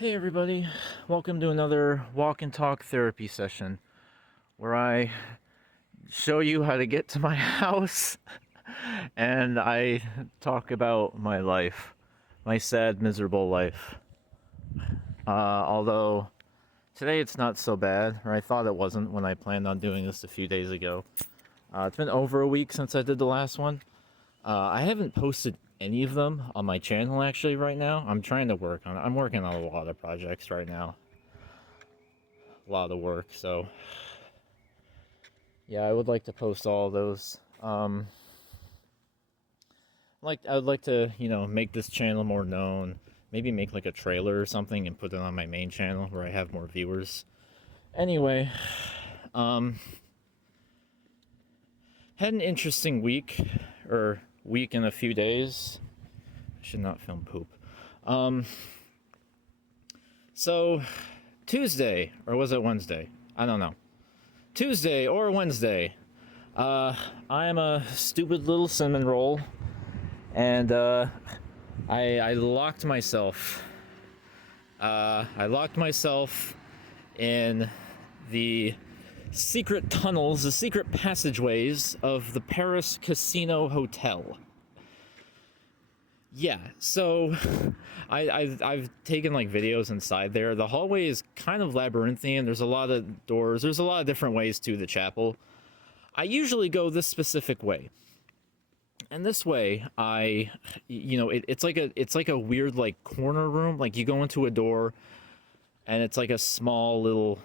Hey everybody, welcome to another walk and talk therapy session where I show you how to get to my house and I talk about my life, my sad, miserable life. Although today it's not so bad, or I thought it wasn't when I planned on doing this a few days ago. It's been over a week since I did the last one. I haven't posted any of them on my channel actually right now. I'm working on a lot of projects right now. A lot of work, so yeah, I would like to post all of those. I would like to, make this channel more known. Maybe make like a trailer or something and put it on my main channel where I have more viewers. Anyway, had an interesting week, or week and a few days. I should not film poop. So Tuesday, or was it Wednesday? I don't know. Tuesday or Wednesday. I am a stupid little cinnamon roll, and I locked myself. I locked myself in the secret tunnels, the secret passageways of the Paris Casino Hotel. Yeah, so I've taken like videos inside there. The hallway is kind of labyrinthian. There's a lot of doors. There's a lot of different ways to the chapel. I usually go this specific way. And this way, it's like a weird like corner room. Like you go into a door, and it's like a small little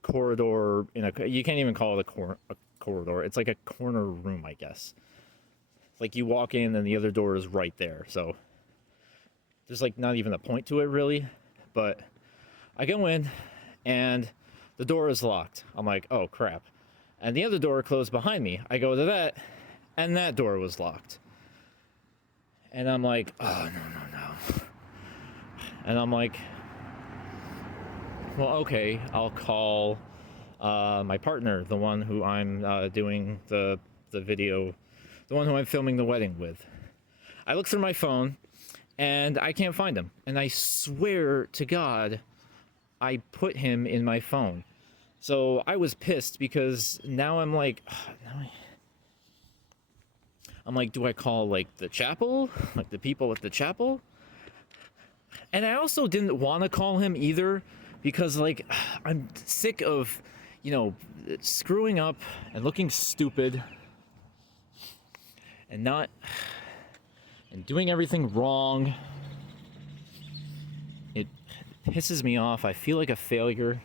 corridor you can't even call it a corridor. It's like a corner room, I guess. Like you walk in and the other door is right there. So there's like not even a point to it really. But I go in and the door is locked. I'm like, oh crap. And the other door closed behind me. I go to that and that door was locked. And I'm like, oh no. And I'm like, well, okay, I'll call my partner, the one who I'm doing the video, the one who I'm filming the wedding with. I look through my phone, and I can't find him. And I swear to God, I put him in my phone. So I was pissed because now I'm like, do I call like the chapel, like the people at the chapel? And I also didn't want to call him either, because like I'm sick of, screwing up and looking stupid and doing everything wrong. It pisses me off. I feel like a failure.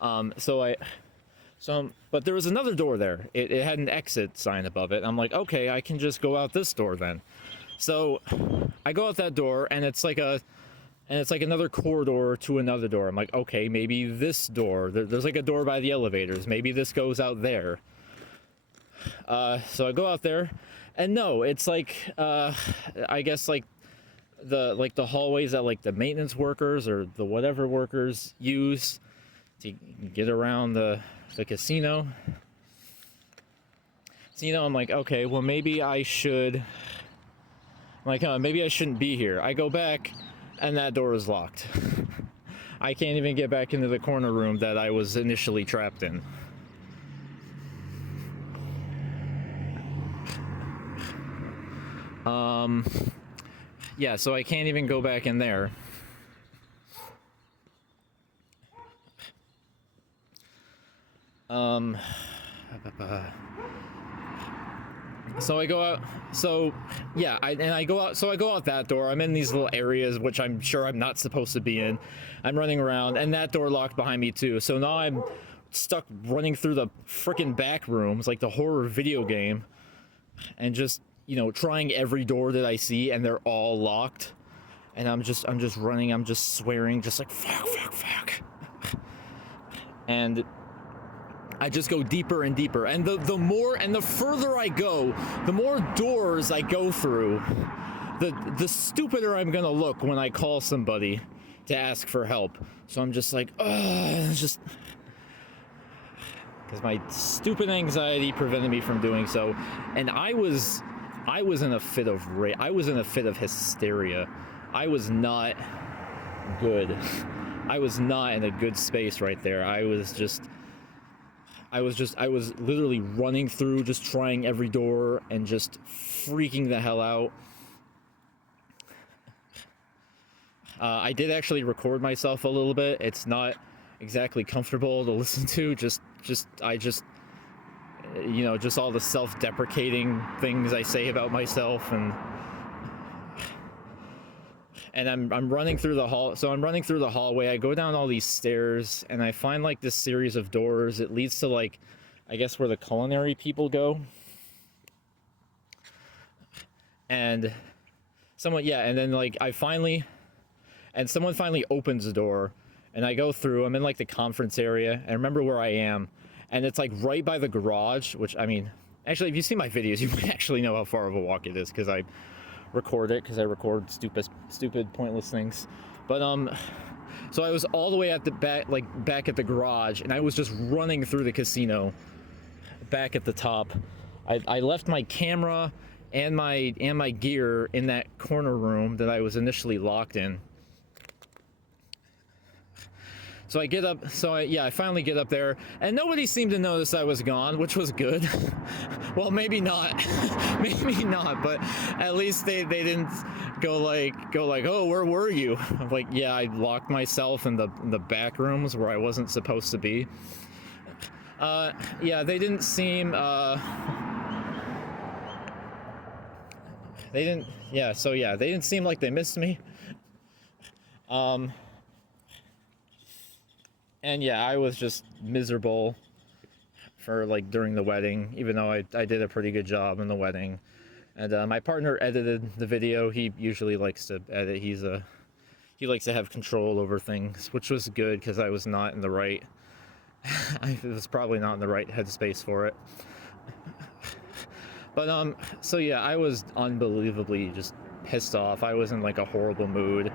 But there was another door there. It had an exit sign above it. I'm like, okay, I can just go out this door then. So I go out that door, and it's like another corridor to another door. I'm like, okay, maybe this door. There's like a door by the elevators. Maybe this goes out there. So I go out there, and no, it's like, I guess like the hallways that like the maintenance workers or the whatever workers use to get around the casino. So, I'm like, okay, well maybe I should, maybe I shouldn't be here. I go back, and that door is locked. I can't even get back into the corner room that I was initially trapped in. Yeah, so I can't even go back in there. So I go out. So yeah, I go out. So I go out that door. I'm in these little areas which I'm sure I'm not supposed to be in. I'm running around, and that door locked behind me too. So now I'm stuck running through the frickin' back rooms like the horror video game, and just trying every door that I see, and they're all locked. And I'm just running. I'm just swearing, just like fuck. And I just go deeper and deeper, and the more and the further I go, the more doors I go through, the stupider I'm gonna look when I call somebody to ask for help. So I'm just like, just because my stupid anxiety prevented me from doing so, and I was in a fit of hysteria I was not good. I was not in a good space right there. I was literally running through, just trying every door and just freaking the hell out. I did actually record myself a little bit. It's not exactly comfortable to listen to. You know, just all the self-deprecating things I say about myself, and I'm running through the hall. So I'm running through the hallway. I go down all these stairs, and I find like this series of doors. It leads to like, I guess, where the culinary people go. And and then like someone finally opens the door, and I go through. I'm in like the conference area, and I remember where I am, and it's like right by the garage. Which, I mean, actually, if you see my videos, you might actually know how far of a walk it is, because I record it, because I record stupid, pointless things. But so I was all the way at the back, like back at the garage, and I was just running through the casino, back at the top. I left my camera and my gear in that corner room that I was initially locked in. So I get up, I finally get up there, and nobody seemed to notice I was gone, which was good. Well, maybe not, but at least they didn't go like, oh, where were you? I'm like, yeah, I locked myself in the back rooms where I wasn't supposed to be. Yeah, they didn't seem, they didn't seem like they missed me. And yeah, I was just miserable for like during the wedding, even though I did a pretty good job in the wedding. And my partner edited the video. He usually likes to edit. He likes to have control over things, which was good, because I was not in the right. I was probably not in the right headspace for it. But so yeah, I was unbelievably just pissed off. I was in like a horrible mood.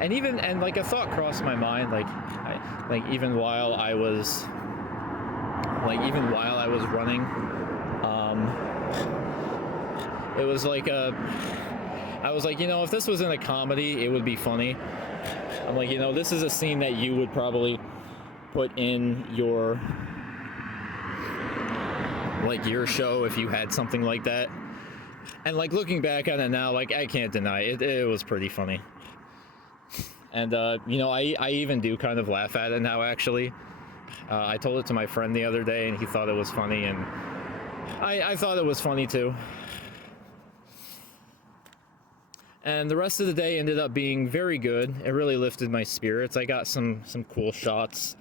And like a thought crossed my mind, even while I was running, it was like I was like, you know, if this was in a comedy, it would be funny. I'm like, you know, this is a scene that you would probably put in your show if you had something like that. And like looking back on it now, like I can't deny it, it was pretty funny. And, you know, I even do kind of laugh at it now, actually. I told it to my friend the other day, and he thought it was funny, and I thought it was funny, too. And the rest of the day ended up being very good. It really lifted my spirits. I got some cool shots.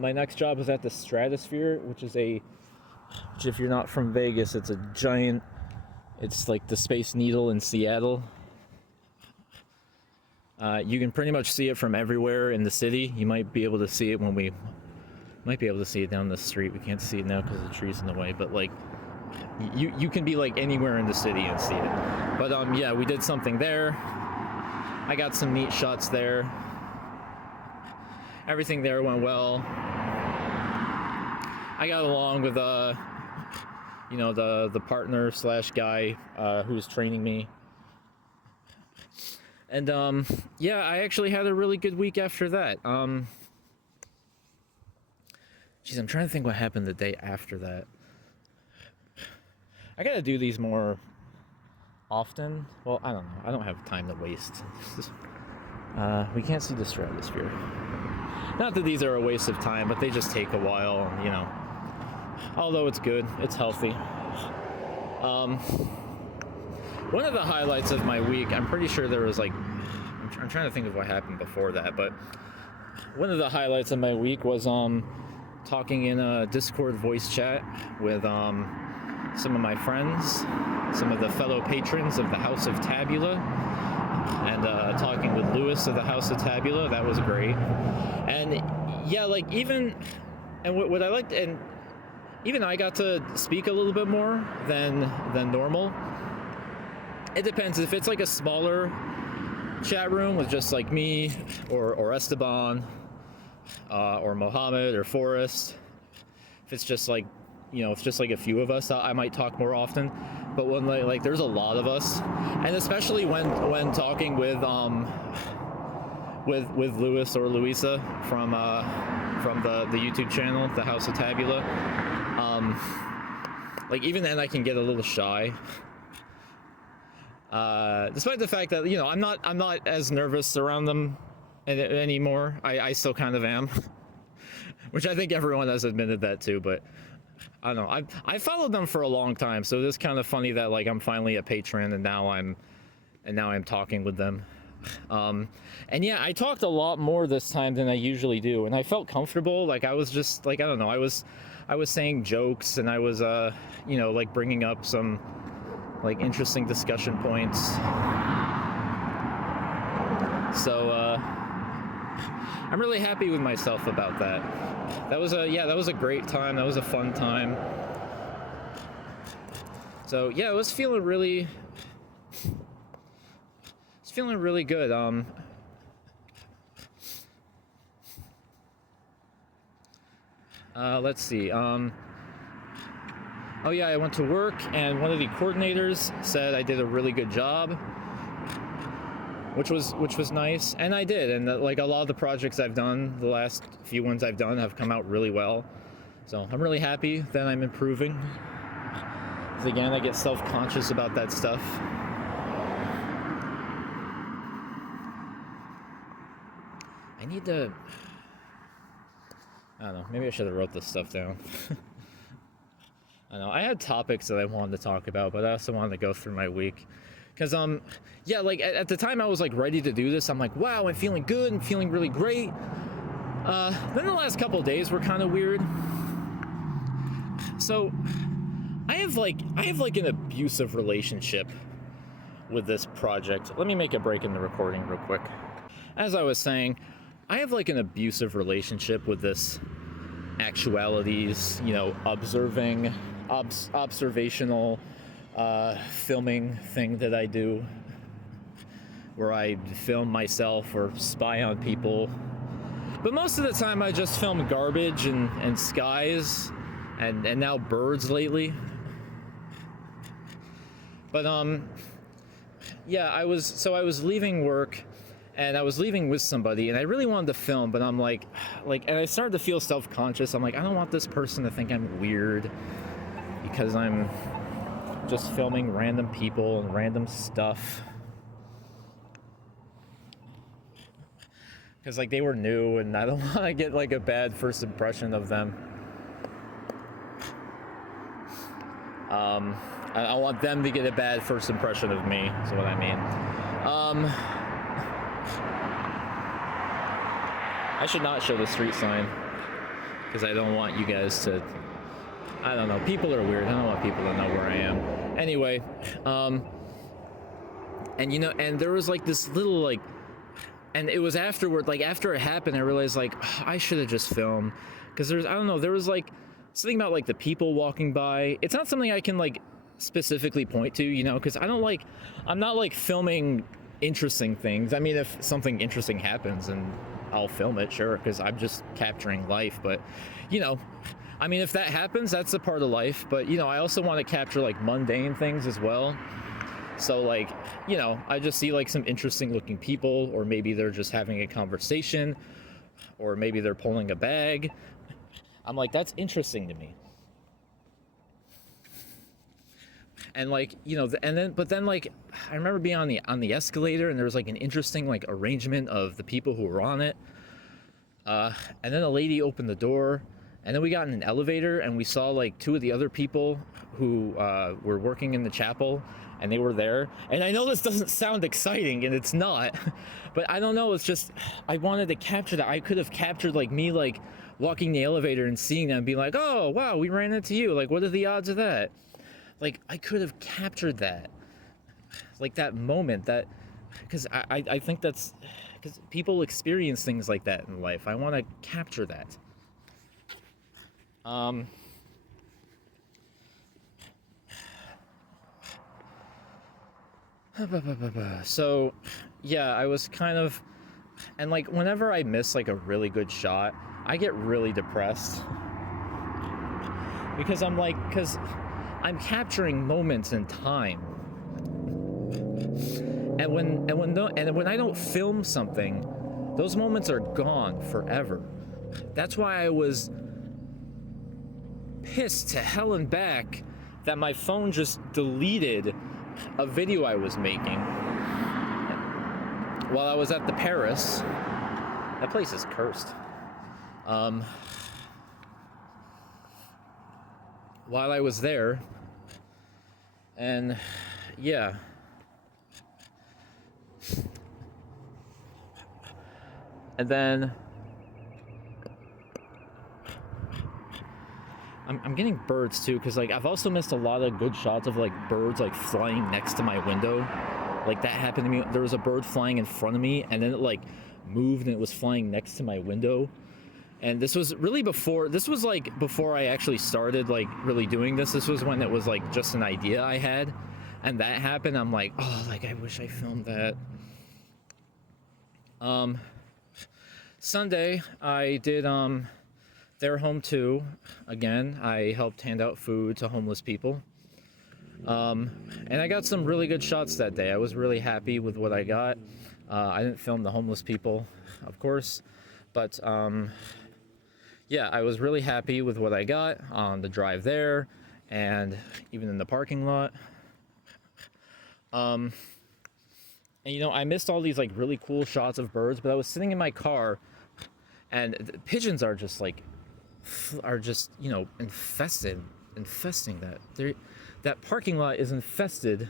My next job is at the Stratosphere, which if you're not from Vegas, it's a giant, it's like the Space Needle in Seattle. You can pretty much see it from everywhere in the city. You might be able to see it down the street. We can't see it now because the tree's in the way, but like, you can be like anywhere in the city and see it. But yeah, we did something there. I got some neat shots there. Everything there went well. I got along with you know, the partner / guy who was training me. And yeah, I actually had a really good week after that. Geez, I'm trying to think what happened the day after that. I gotta do these more often. Well, I don't know. I don't have time to waste. We can't see the Stratosphere. Not that these are a waste of time, but they just take a while, you know. Although it's good, it's healthy. One of the highlights of my week, I'm pretty sure there was like, I'm trying to think of what happened before that, but one of the highlights of my week was talking in a Discord voice chat with some of my friends, some of the fellow patrons of the House of Tabula, and talking with Lewis of the House of Tabula. That was great. And yeah, like even, and what I liked, and even I got to speak a little bit more than normal. It depends. If it's like a smaller chat room with just like me or Esteban or Mohammed or Forrest. If it's just like, if just like a few of us, I might talk more often. But when like there's a lot of us, and especially when talking with Lewis or Louisa from the YouTube channel, the House of Tabula, like even then I can get a little shy. Despite the fact that I'm not as nervous around them anymore. I still kind of am, which I think everyone has admitted that too. But I don't know. I followed them for a long time, so it's kind of funny that like I'm finally a patron and now I'm talking with them. And yeah, I talked a lot more this time than I usually do, and I felt comfortable. Like I was just like, I don't know, I was saying jokes, and I was like bringing up some like interesting discussion points. So I'm really happy with myself about that. That was a great time. That was a fun time. So yeah, I was feeling really good. Let's see. Oh yeah, I went to work, and one of the coordinators said I did a really good job, which was nice, and I did. And like a lot of the projects I've done, the last few ones I've done, have come out really well. So I'm really happy that I'm improving. Because again, I get self-conscious about that stuff. I need to... I don't know, maybe I should have wrote this stuff down. I know, I had topics that I wanted to talk about, but I also wanted to go through my week. Because, yeah, like, at the time I was, like, ready to do this, I'm like, wow, I'm feeling good, I'm feeling really great. Then the last couple of days were kind of weird. So, I have, like, an abusive relationship with this project. Let me make a break in the recording real quick. As I was saying, I have, like, an abusive relationship with this actualities, observational filming thing that I do, where I film myself or spy on people. But most of the time I just film garbage and skies and now birds lately. But yeah, I was leaving work, and I was leaving with somebody, and I really wanted to film, but I'm like, and I started to feel self-conscious. I'm like, I don't want this person to think I'm weird because I'm just filming random people and random stuff. Because like they were new, and I don't want to get like a bad first impression of them. I want them to get a bad first impression of me, is what I mean. I should not show the street sign, because I don't want you guys to, I don't know, people are weird. I don't want people to know where I am. Anyway, and and there was like this little like, and it was afterward, like after it happened, I realized like, I should have just filmed, because there was like something about like the people walking by. It's not something I can like specifically point to, because I'm not like filming interesting things. I mean, if something interesting happens, and I'll film it, sure, because I'm just capturing life. But I mean, if that happens, that's a part of life. But I also want to capture like mundane things as well. So like, I just see like some interesting looking people, or maybe they're just having a conversation, or maybe they're pulling a bag. I'm like, that's interesting to me. And like, but then like, I remember being on the escalator, and there was like an interesting like arrangement of the people who were on it. And then a lady opened the door, and then we got in an elevator, and we saw like two of the other people who were working in the chapel, and they were there. And I know this doesn't sound exciting, and it's not, but I don't know, it's just, I wanted to capture that. I could have captured like me like walking the elevator and seeing them, being like, oh wow, we ran into you, like what are the odds of that? Like I could have captured that, like that moment, that, because I think that's because people experience things like that in life. I want to capture that. So yeah, I was kind of And like whenever I miss like a really good shot, I get really depressed because I'm capturing moments in time. And when I don't film something, those moments are gone forever. That's why I was pissed to hell and back that my phone just deleted a video I was making while I was at the Paris. That place is cursed. While I was there, and yeah. And then I'm getting birds too, because like I've also missed a lot of good shots of like birds like flying next to my window. Like that happened to me. There was a bird flying in front of me, and then it like moved and it was flying next to my window. And this was really before I actually started like really doing this. This was when it was like just an idea I had, and that happened. I'm like, oh, like I wish I filmed that. Sunday I did Their Home Too. Again, I helped hand out food to homeless people. And I got some really good shots that day. I was really happy with what I got. I didn't film the homeless people, of course, but yeah, I was really happy with what I got on the drive there and even in the parking lot. And you know, I missed all these like really cool shots of birds, but I was sitting in my car and the pigeons are just you know, infesting that parking lot is infested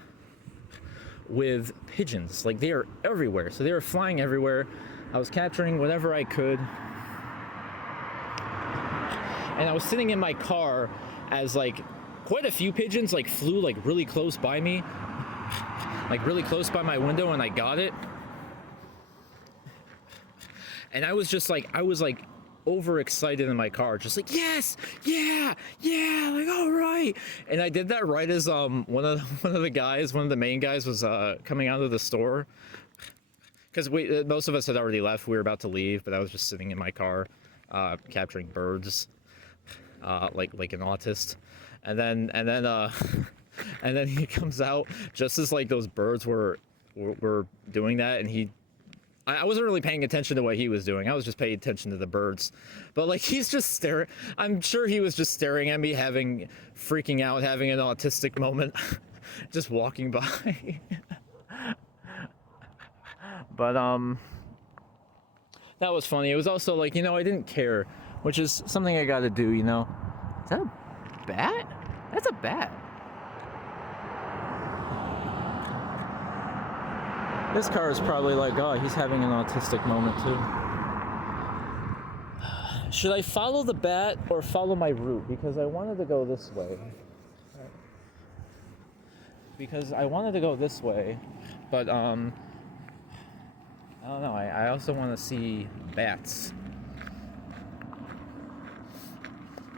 with pigeons. Like they are everywhere. So they were flying everywhere. I was capturing whatever I could. And I was sitting in my car as like quite a few pigeons like flew like really close by me. Like really close by my window, and I got it. And I was like overexcited in my car, just like, yes, yeah, like all right. And I did that right as one of the main guys was coming out of the store, because most of us had already left. We were about to leave, but I was just sitting in my car capturing birds like an autist. And then and then he comes out just as like those birds were doing that, and I wasn't really paying attention to what he was doing. I was just paying attention to the birds. But like he's just staring. I'm sure he was just staring at me, freaking out, having an autistic moment, just walking by. But that was funny. It was also like, you know, I didn't care, which is something I got to do, you know. Is that a bat? That's a bat. This car is probably like, oh, he's having an autistic moment too. Should I follow the bat or follow my route? Because I wanted to go this way. But I don't know. I also want to see bats.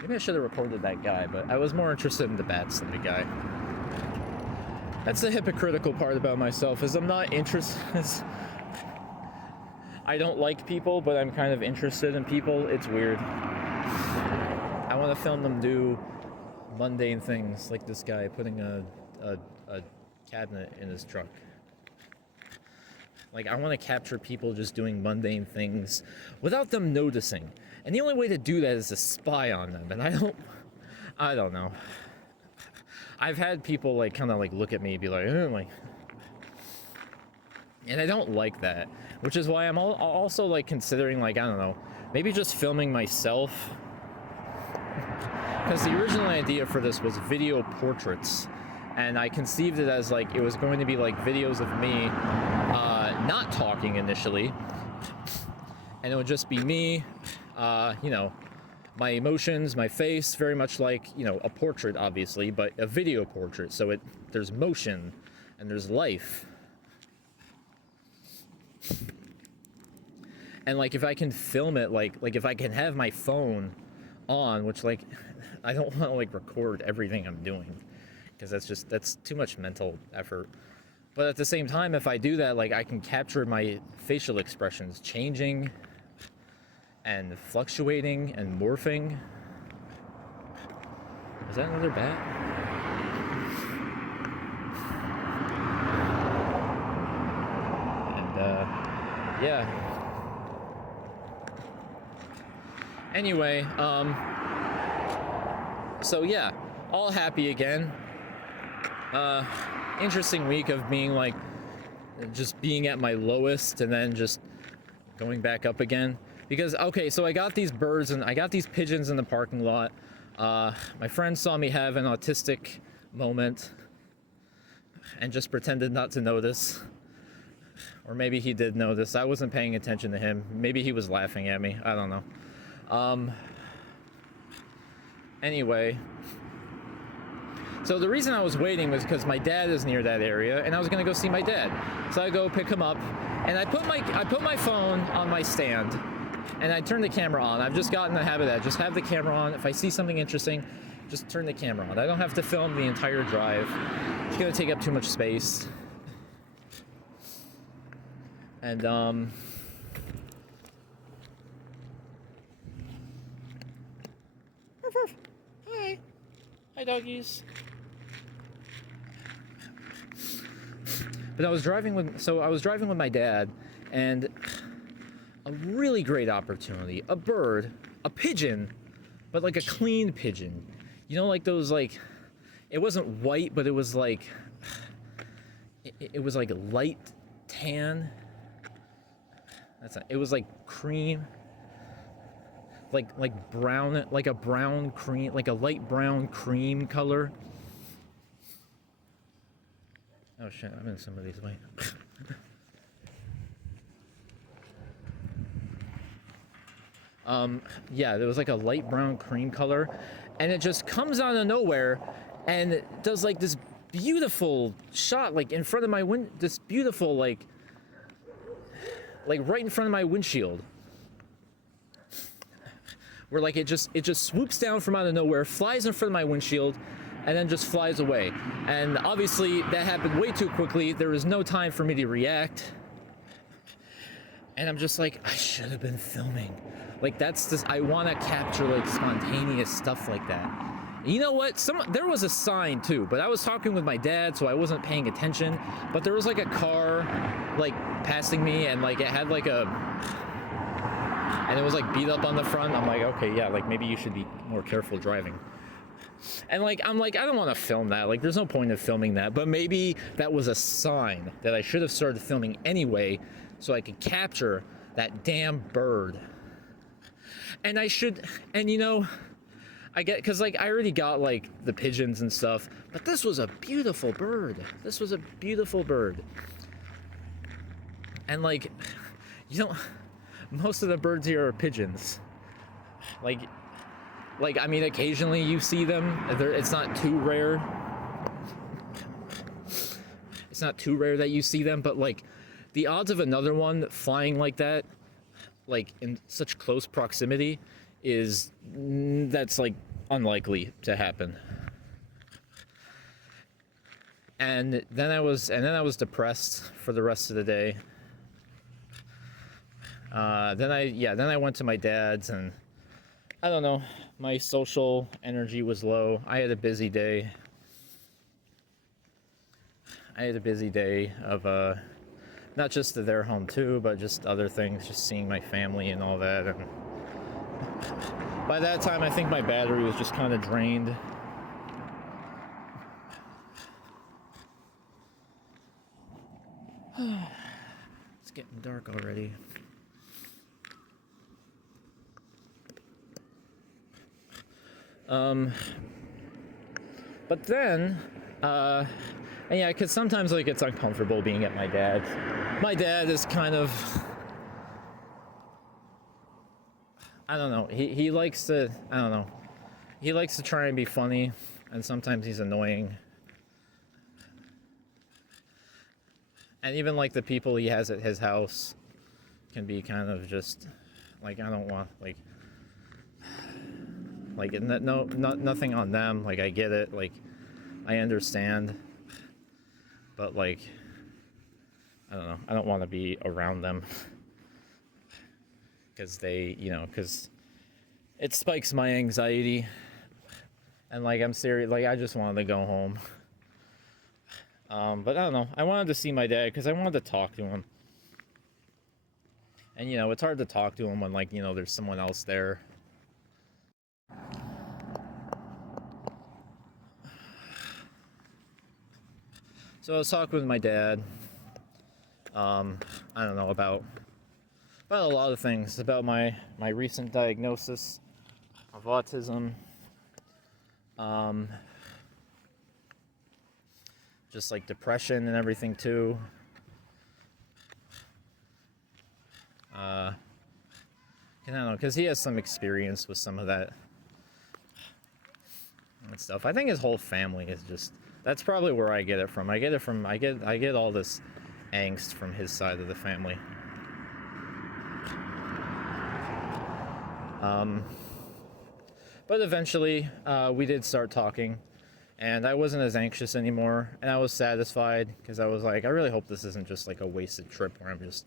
Maybe I should have recorded that guy, but I was more interested in the bats than the guy. That's the hypocritical part about myself, is I'm not interested. I don't like people, but I'm kind of interested in people. It's weird. I want to film them do mundane things, like this guy putting a cabinet in his truck. Like, I want to capture people just doing mundane things without them noticing. And the only way to do that is to spy on them. And I don't know. I've had people like kind of like look at me and be like, like, and I don't like that, which is why I'm also like considering, like, I don't know, maybe just filming myself, because the original idea for this was video portraits, and I conceived it as like it was going to be like videos of me not talking initially, and it would just be me, you know, my emotions, my face, very much like, you know, a portrait, obviously, but a video portrait. So there's motion and there's life. And like, if I can film it, like if I can have my phone on, which like, I don't want to like record everything I'm doing, because that's too much mental effort. But at the same time, if I do that, like, I can capture my facial expressions changing and fluctuating and morphing. Is that another bat? And, yeah. Anyway, so yeah, all happy again. Interesting week of being like, just being at my lowest and then just going back up again. Because, okay, so I got these birds and I got these pigeons in the parking lot. My friend saw me have an autistic moment and just pretended not to notice. Or maybe he did notice. I wasn't paying attention to him. Maybe he was laughing at me. I don't know. Anyway, so the reason I was waiting was because my dad is near that area, and I was gonna go see my dad. So I go pick him up, and I put my phone on my stand, and I turn the camera on. I've just gotten the habit of that. Just have the camera on. If I see something interesting, just turn the camera on. I don't have to film the entire drive. It's gonna take up too much space. And Hi. Hi, doggies. But I was driving with my dad, and a really great opportunity. A bird, a pigeon, but like a clean pigeon. You know, like those, like, it wasn't white, but it was like, it was like a light tan. It was like cream. Like brown, like a brown cream, like a light brown cream color. Oh shit, I'm in somebody's way. Yeah, there was like a light brown cream color, and it just comes out of nowhere and it does like this beautiful shot, like in front of my this beautiful, like right in front of my windshield. Where like it just swoops down from out of nowhere, flies in front of my windshield, and then just flies away. And obviously that happened way too quickly. There was no time for me to react. And I'm just like, I should have been filming. Like, that's this, I want to capture like spontaneous stuff like that. You know what? There was a sign too, but I was talking with my dad, so I wasn't paying attention. But there was like a car like passing me, and like it had like and it was like beat up on the front. I'm like, okay, yeah, like maybe you should be more careful driving. And like, I'm like, I don't want to film that. Like, there's no point in filming that. But maybe that was a sign that I should have started filming anyway, so I could capture that damn bird. And you know, I get, because like I already got like the pigeons and stuff, but this was a beautiful bird. This was a beautiful bird. And like, you know, most of the birds here are pigeons. Like I mean, occasionally you see them. It's not too rare. It's not too rare that you see them, but like the odds of another one flying like that, like in such close proximity, that's like unlikely to happen. And then I was depressed for the rest of the day. Then I went to my dad's, and I don't know, my social energy was low. I had a busy day. Of not just to their home too, but just other things, just seeing my family and all that. And by that time, I think my battery was just kind of drained. It's getting dark already. But then, and yeah, because sometimes like it's uncomfortable being at my dad's. My dad is kind of, I don't know, he likes to, I don't know, he likes to try and be funny, and sometimes he's annoying. And even like the people he has at his house can be kind of just like, I don't want, like nothing on them. Like, I get it, like I understand, but like I don't know. I don't want to be around them because because it spikes my anxiety. And like, I'm serious, like, I just wanted to go home. But I don't know. I wanted to see my dad because I wanted to talk to him. And it's hard to talk to him when, like, there's someone else there. So I was talking with my dad. I don't know, about a lot of things. About my recent diagnosis of autism. Just like depression and everything too. I don't know, because he has some experience with some of that and stuff. I think his whole family is just, that's probably where I get it from. I get all this angst from his side of the family. But eventually, we did start talking, and I wasn't as anxious anymore, and I was satisfied, because I was like, I really hope this isn't just like a wasted trip where I'm just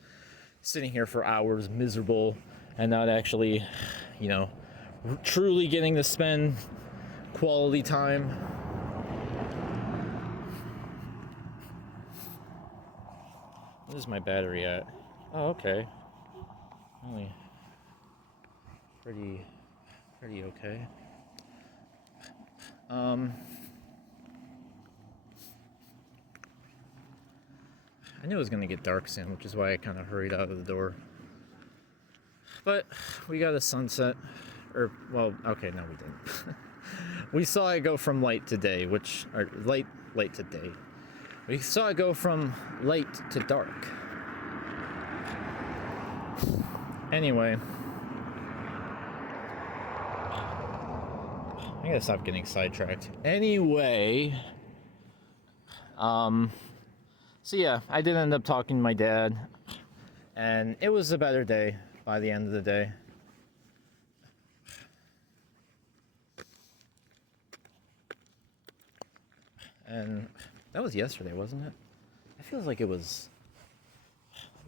sitting here for hours miserable and not actually, truly getting to spend quality time. What is my battery at? Oh, okay. Only pretty okay. I knew it was gonna get dark soon, which is why I kind of hurried out of the door. But we got a sunset, well, okay, no, we didn't. We saw it go from light to day, light to day. We saw it go from light to dark. Anyway, I gotta stop getting sidetracked. Anyway, so yeah, I did end up talking to my dad, and it was a better day by the end of the day. And that was yesterday, wasn't it? It feels like it was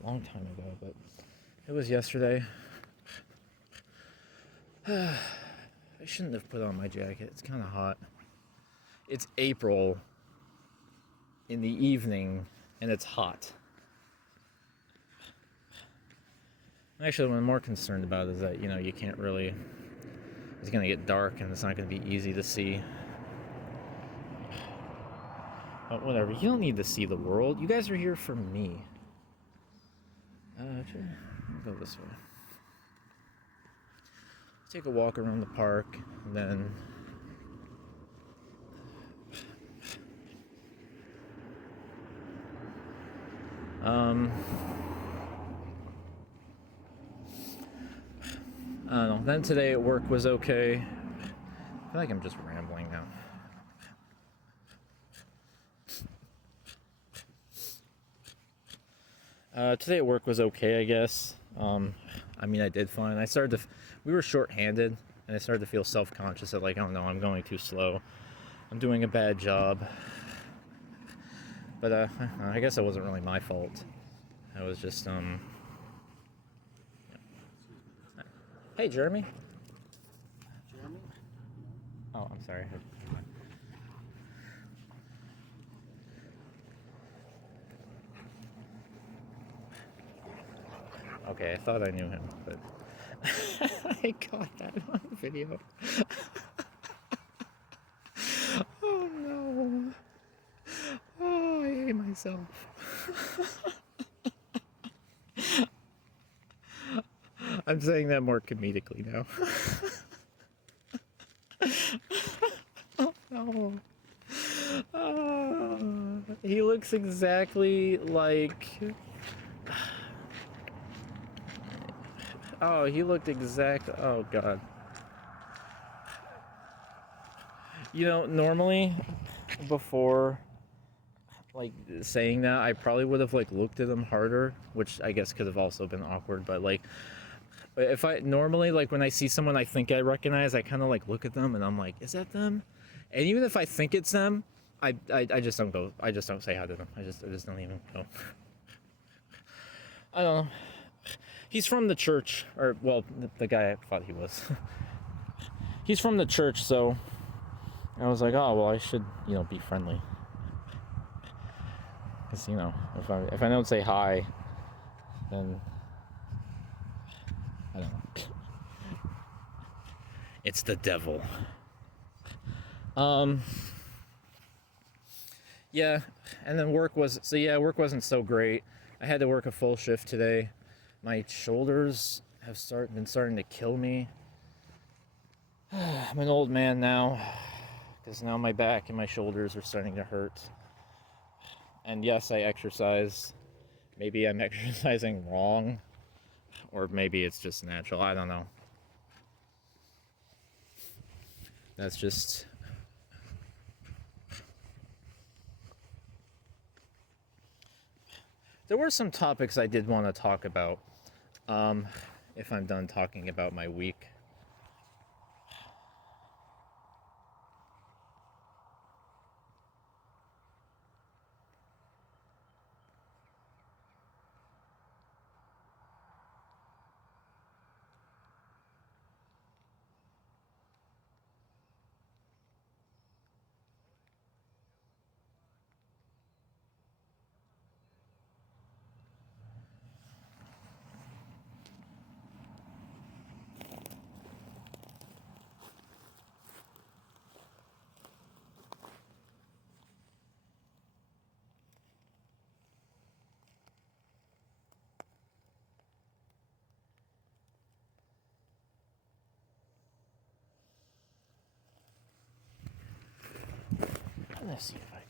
a long time ago, but it was yesterday. I shouldn't have put on my jacket. It's kind of hot. It's April in the evening, and it's hot. Actually, what I'm more concerned about is that, you can't really... It's going to get dark, and it's not going to be easy to see. But whatever, you don't need to see the world. You guys are here for me. Actually, I'll go this way. Take a walk around the park, and then... I don't know. Then today at work was okay. I feel like I'm just rambling now. Today at work was okay, I guess. I mean, I did fine. We were short-handed, and I started to feel self-conscious that, like, oh no, I'm going too slow. I'm doing a bad job. But, I guess it wasn't really my fault. I was just, Hey, Jeremy? Jeremy? Oh, I'm sorry. Okay, I thought I knew him, but I got that on video. Oh no. Oh, I hate myself. I'm saying that more comedically now. Oh no. He looks exactly like... Oh, he looked oh god. Normally, before, like, saying that, I probably would have, like, looked at him harder, which I guess could have also been awkward, but, like, if I, normally, like, when I see someone I think I recognize, I kind of, like, look at them, and I'm like, is that them? And even if I think it's them, I just don't go, I just don't say hi to them. I just don't even go. I don't know. He's from the church, or well, the guy I thought he was. He's from the church, so I was like, oh well, I should, be friendly. Because if I don't say hi, then I don't know. It's the devil. Yeah, and then work wasn't so great. I had to work a full shift today. My shoulders have been starting to kill me. I'm an old man now, because now my back and my shoulders are starting to hurt. And yes, I exercise. Maybe I'm exercising wrong, or maybe it's just natural. I don't know. That's just... There were some topics I did want to talk about, if I'm done talking about my week. Let's see if I can.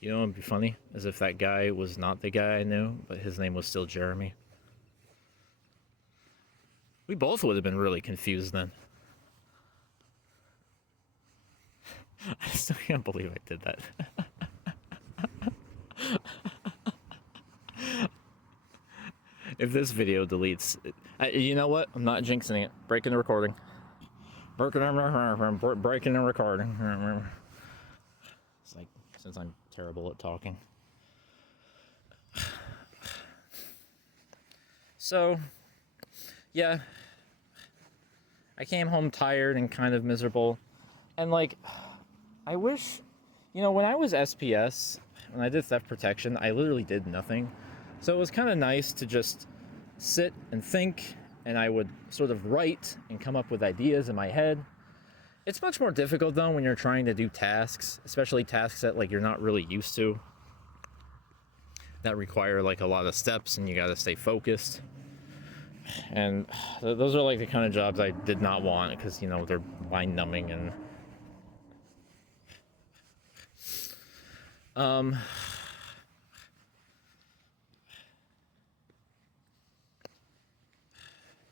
You know what would be funny? As if that guy was not the guy I knew, but his name was still Jeremy. We both would have been really confused then. I still can't believe I did that. If this video deletes... you know what? I'm not jinxing it. Breaking the recording. Breaking the recording. It's like, since I'm terrible at talking. So, yeah. I came home tired and kind of miserable. And like, I wish... when I was SPS, when I did theft protection, I literally did nothing. So it was kind of nice to just sit and think, and I would sort of write and come up with ideas in my head. It's much more difficult though when you're trying to do tasks, especially tasks that like you're not really used to, that require like a lot of steps and you gotta stay focused. And those are like the kind of jobs I did not want, because they're mind numbing and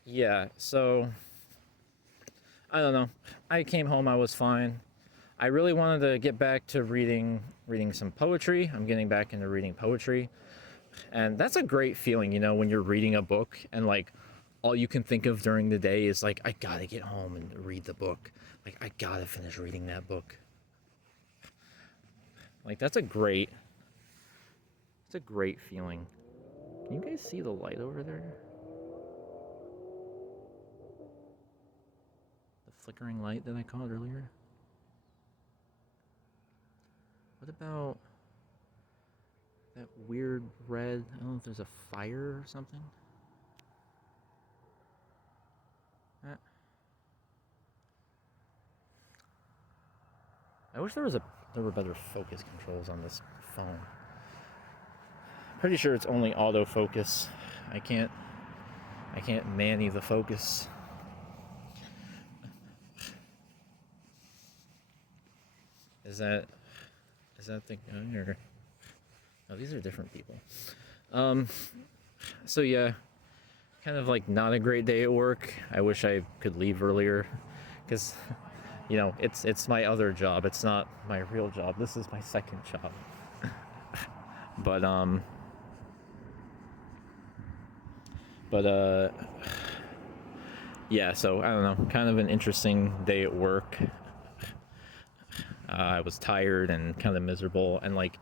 yeah, so I don't know. I came home, I was fine. I really wanted to get back to reading some poetry. I'm getting back into reading poetry. And that's a great feeling, when you're reading a book and like all you can think of during the day is like, I gotta get home and read the book. Like, I gotta finish reading that book. Like, it's a great feeling. Can you guys see the light over there? The flickering light that I caught earlier? What about that weird red? I don't know if there's a fire or something. I wish there were better focus controls on this phone. Pretty sure it's only autofocus. I can't manny the focus. Is that the guy or? Oh, these are different people. So yeah, kind of like not a great day at work. I wish I could leave earlier, because you know it's my other job. It's not my real job. This is my second job. But yeah. So I don't know. Kind of an interesting day at work. I was tired and kind of miserable, and like,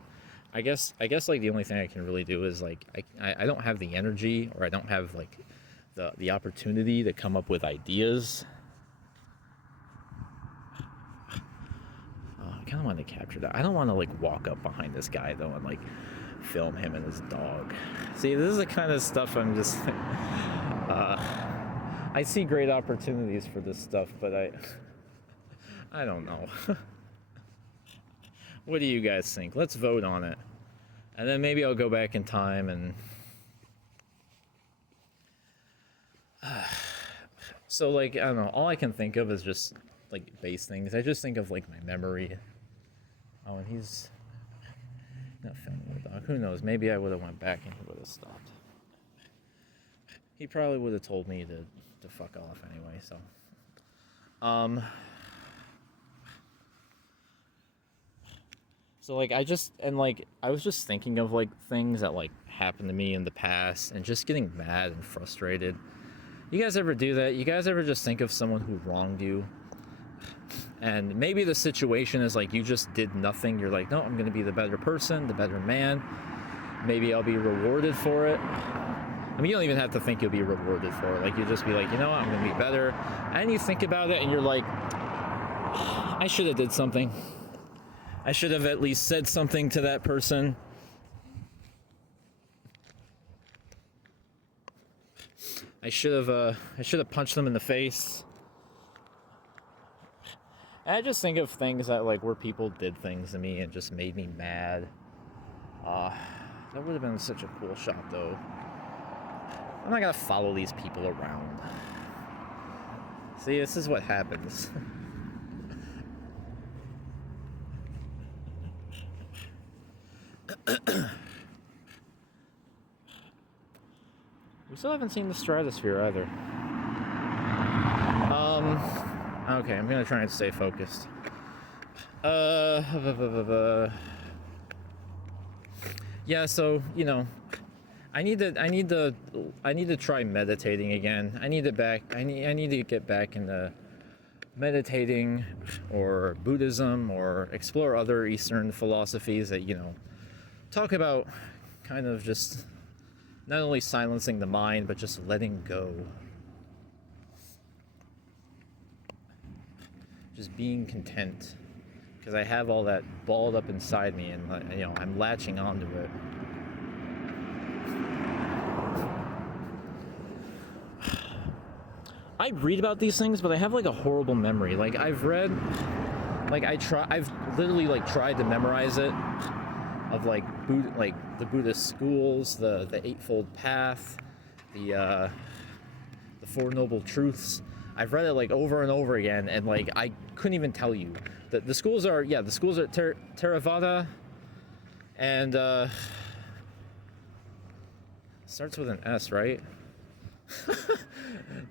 I guess like the only thing I can really do is like I don't have the energy, or I don't have like the opportunity to come up with ideas. I kind of want to capture that. I don't want to like walk up behind this guy though and like film him and his dog. See, this is the kind of stuff I'm just. I see great opportunities for this stuff, but I don't know. What do you guys think? Let's vote on it. And then maybe I'll go back in time and... So, like, I don't know. All I can think of is just, like, base things. I just think of, like, my memory. Oh, and he's... not filming the dog. Who knows? Maybe I would have went back and he would have stopped. He probably would have told me to fuck off anyway, so... So like I was just thinking of like things that like happened to me in the past and just getting mad and frustrated. You guys ever do that? You guys ever just think of someone who wronged you? And maybe the situation is like you just did nothing. You're like, no, I'm gonna be the better person, the better man. Maybe I'll be rewarded for it. I mean, you don't even have to think you'll be rewarded for it. Like you just be like, you know what, I'm gonna be better. And you think about it and you're like, I should have did something. I should have at least said something to that person. I should have punched them in the face. And I just think of things that like where people did things to me and just made me mad. That would have been such a cool shot though. I'm not gonna follow these people around. See, this is what happens. We still haven't seen the stratosphere either. Okay, I'm gonna try and stay focused. Yeah, so, you know, I need to try meditating again. I need to get back into meditating or Buddhism or explore other Eastern philosophies that, you know, talk about kind of just not only silencing the mind, but just letting go. Just being content. Because I have all that balled up inside me and, you know, I'm latching onto it. I read about these things, but I have like a horrible memory. Like I've literally like tried to memorize it. Of like the Buddhist schools, the Eightfold Path, the Four Noble Truths. I've read it like over and over again, and like I couldn't even tell you. The schools are Theravada, and starts with an S, right?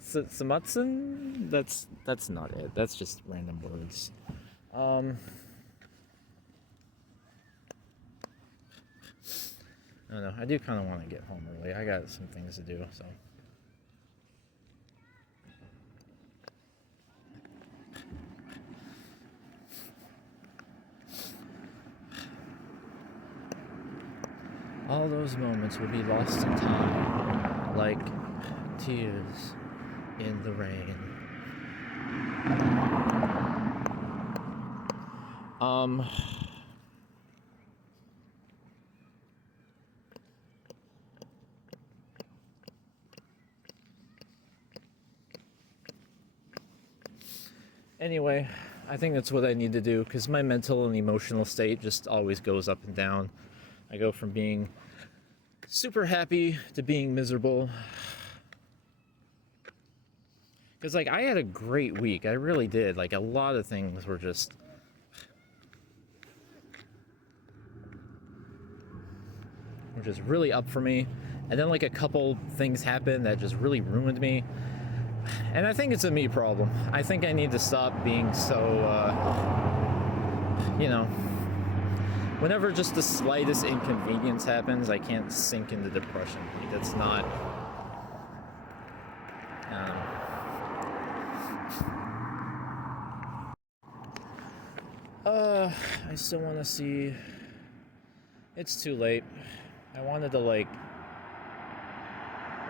Samatsun? That's not it. That's just random words. I don't know. I do kind of want to get home early. I got some things to do, so. All those moments will be lost in time, like tears in the rain. Anyway, I think that's what I need to do because my mental and emotional state just always goes up and down. I go from being super happy to being miserable. Because, like, I had a great week. I really did. Like, a lot of things were just really up for me. And then, like, a couple things happened that just really ruined me. And I think it's a me problem. I think I need to stop being so, you know, whenever just the slightest inconvenience happens, I can't sink into depression. Like, that's not. I still want to see. It's too late. I wanted to, like,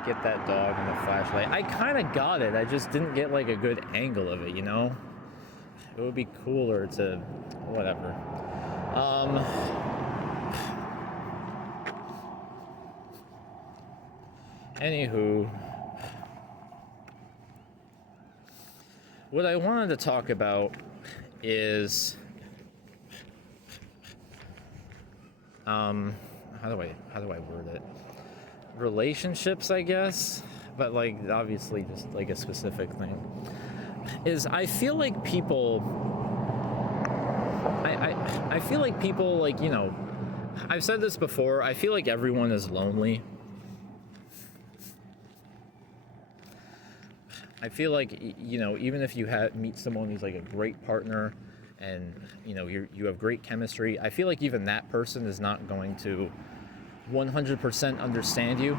get that dog in the flashlight. I kind of got it. I just didn't get, like, a good angle of it, you know? It would be cooler to. Whatever. Anywho. What I wanted to talk about is. How do I word it? Relationships, I guess, but, like, obviously just like a specific thing. Is I feel like people. I feel like people, like, you know, I've said this before. I feel like everyone is lonely. I feel like, you know, even if you meet someone who's like a great partner, and, you know, you have great chemistry, I feel like even that person is not going to 100% understand you.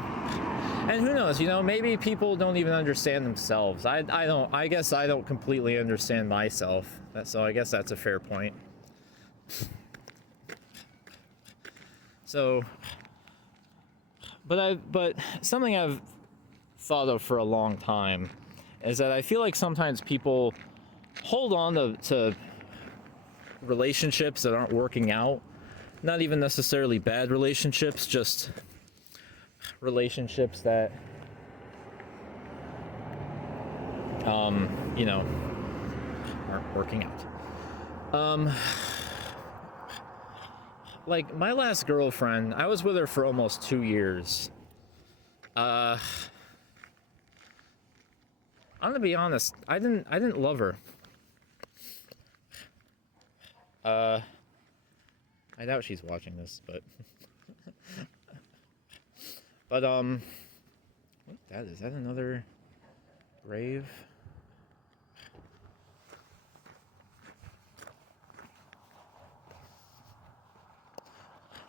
And who knows, you know, maybe people don't even understand themselves. I guess I don't completely understand myself. So I guess that's a fair point. So, but something I've thought of for a long time is that I feel like sometimes people hold on to relationships that aren't working out. Not even necessarily bad relationships, just relationships that, you know, aren't working out. Like, my last girlfriend, I was with her for almost 2 years. I'm gonna be honest, I didn't love her. I doubt she's watching this, but but what that is that another grave?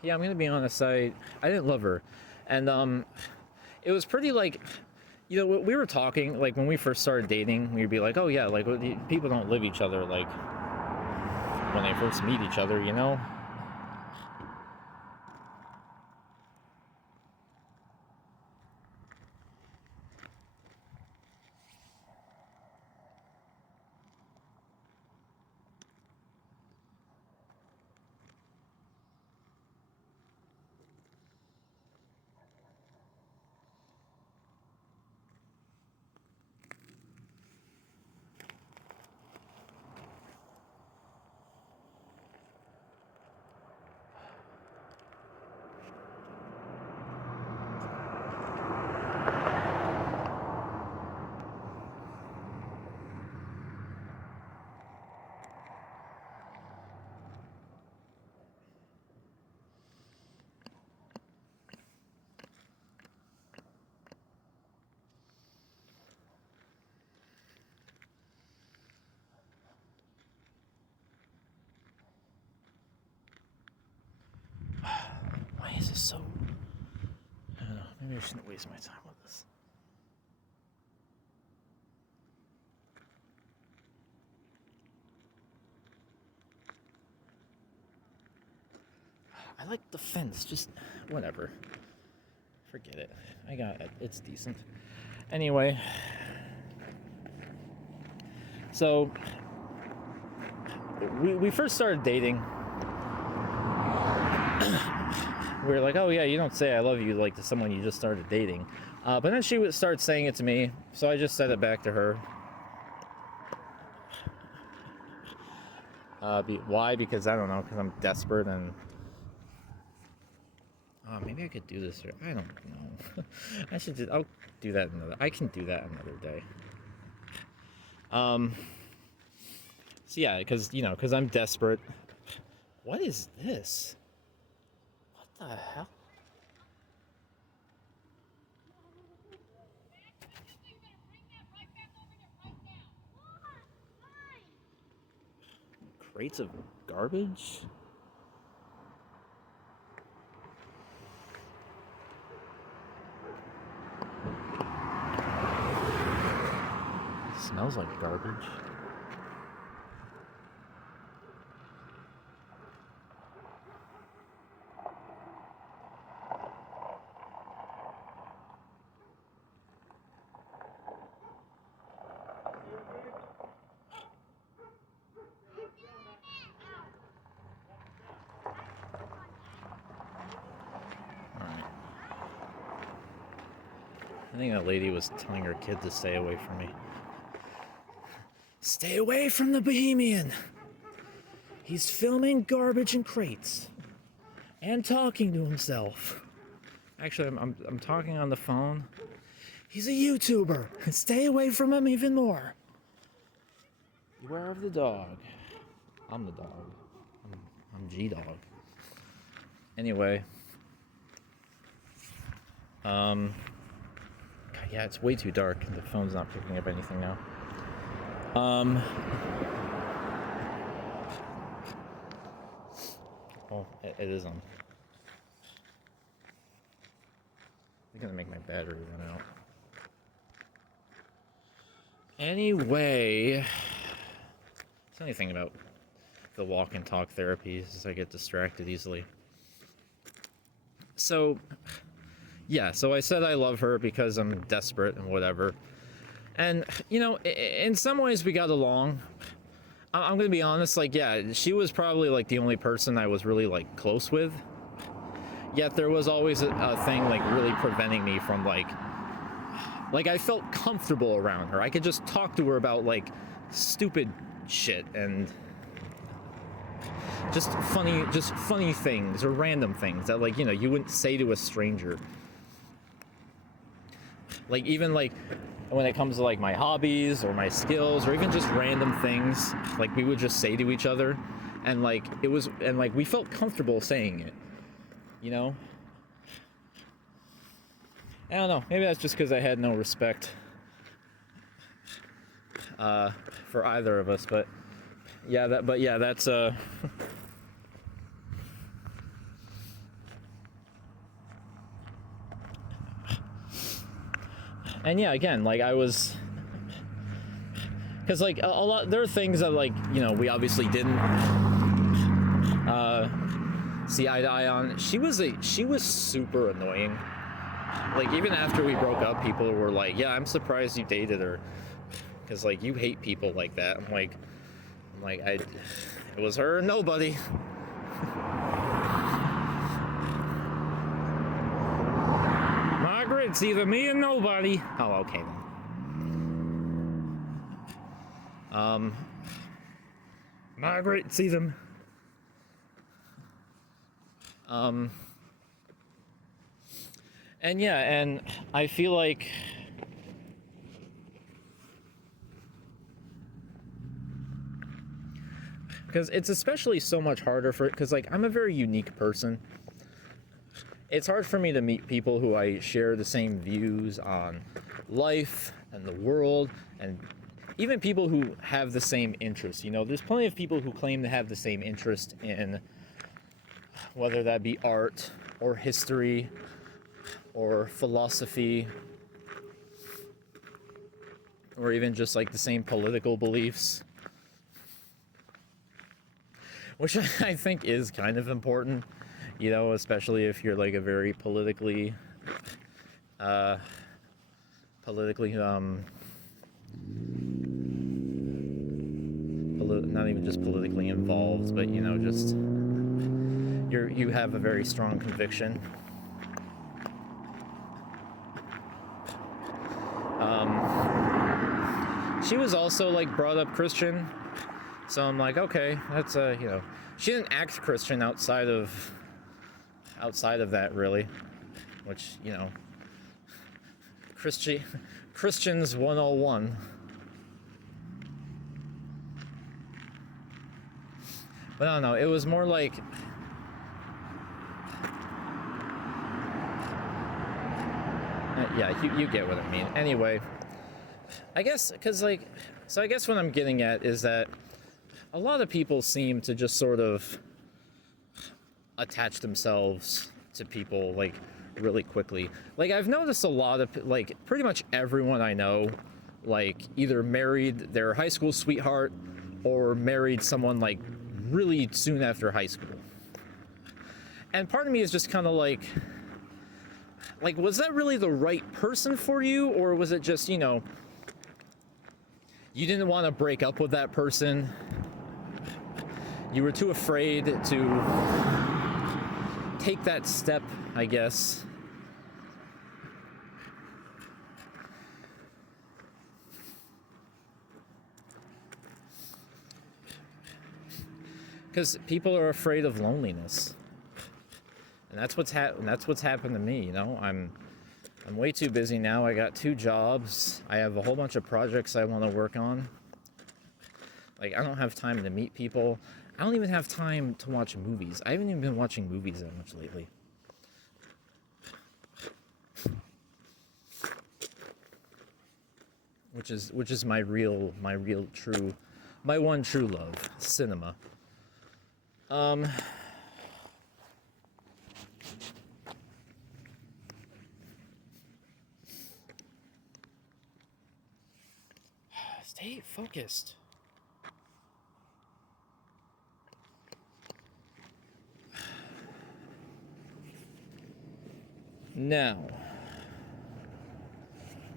Yeah, I'm gonna be honest, I didn't love her. And it was pretty, like, you know, we were talking, like, when we first started dating, we'd be like, oh yeah, like, people don't live each other, like, when they first meet each other, you know? Why is this so... I don't know, maybe I shouldn't waste my time with this. I like the fence, just whatever. Forget it. I got it. It's decent. Anyway. So, we first started dating. We were like, oh yeah, you don't say I love you, like, to someone you just started dating. But then she would start saying it to me, so I just said it back to her. Why? Because I don't know. Because I'm desperate and. Maybe I could do this. Or, I don't know. I should. I'll do that another. I can do that another day. So yeah, because because I'm desperate. What is this? What the hell? Crates of garbage? It smells like garbage. I think that lady was telling her kid to stay away from me. Stay away from the Bohemian! He's filming garbage and crates. And talking to himself. Actually, I'm talking on the phone. He's a YouTuber. Stay away from him even more. Beware of the dog. I'm the dog. I'm G-Dog. Anyway. God, yeah, it's way too dark. The phone's not picking up anything now. Oh, it is on. I'm gonna make my battery run out. Anyway, the only thing about the walk and talk therapy is I get distracted easily. So, yeah, so I said I love her because I'm desperate and whatever. And, in some ways we got along. I'm gonna be honest, like, yeah, she was probably, like, the only person I was really, like, close with. Yet there was always a thing, like, really preventing me from, like, I felt comfortable around her. I could just talk to her about, like, stupid shit and just funny things or random things that, like, you wouldn't say to a stranger. Like, even, like, when it comes to, like, my hobbies or my skills or even just random things, like, we would just say to each other, and, like, we felt comfortable saying it, I don't know, maybe that's just because I had no respect for either of us, but yeah, that's and yeah, again, like, I was, because, like, a lot, there are things that, like, we obviously didn't see eye to eye on. She was super annoying. Like, even after we broke up, people were like, yeah, I'm surprised you dated her, because, like, you hate people like that. I'm like, it was her or nobody. Margaret, it's either me or nobody. Oh, okay then. Margaret, it's either. And yeah, and I feel like because it's especially so much harder because, like, I'm a very unique person. It's hard for me to meet people who I share the same views on life and the world, and even people who have the same interests. There's plenty of people who claim to have the same interest in whether that be art or history or philosophy, or even just, like, the same political beliefs, which I think is kind of important, especially if you're, like, a very politically not even just politically involved, but, just you have a very strong conviction. She was also, like, brought up Christian, So I'm like, okay, that's she didn't act Christian outside of that really, which Christians 101. But I don't know, it was more like yeah, you get what I mean. Anyway, I guess I guess what I'm getting at is that a lot of people seem to just sort of attach themselves to people like really quickly. Like I've noticed a lot of like pretty much everyone I know like either married their high school sweetheart or married someone like really soon after high school. And part of me is just kind of like was that really the right person for you, or was it just, you didn't want to break up with that person? You were too afraid to take that step, I guess. Because people are afraid of loneliness, and that's what's happened to me. I'm way too busy now. I got 2 jobs. I have a whole bunch of projects I want to work on. Like I don't have time to meet people. I don't even have time to watch movies. I haven't even been watching movies that much lately. Which is my one true love, cinema. Stay focused. Now,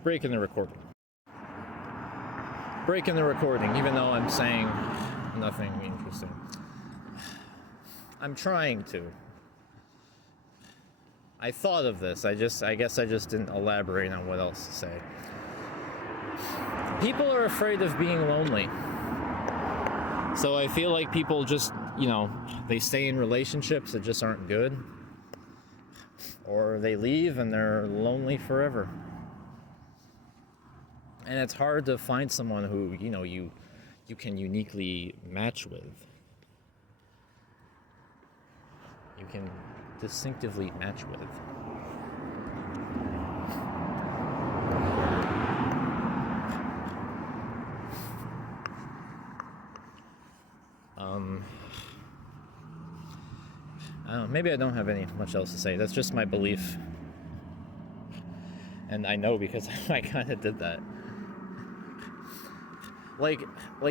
breaking the recording. Breaking the recording, even though I'm saying nothing interesting. I'm trying to. I thought of this. I guess I just didn't elaborate on what else to say. People are afraid of being lonely. So I feel like people just, they stay in relationships that just aren't good. Or they leave and they're lonely forever. And it's hard to find someone who, you can uniquely match with. You can distinctively match with. I don't know, maybe I don't have much else to say. That's just my belief. And I know because I kind of did that. Like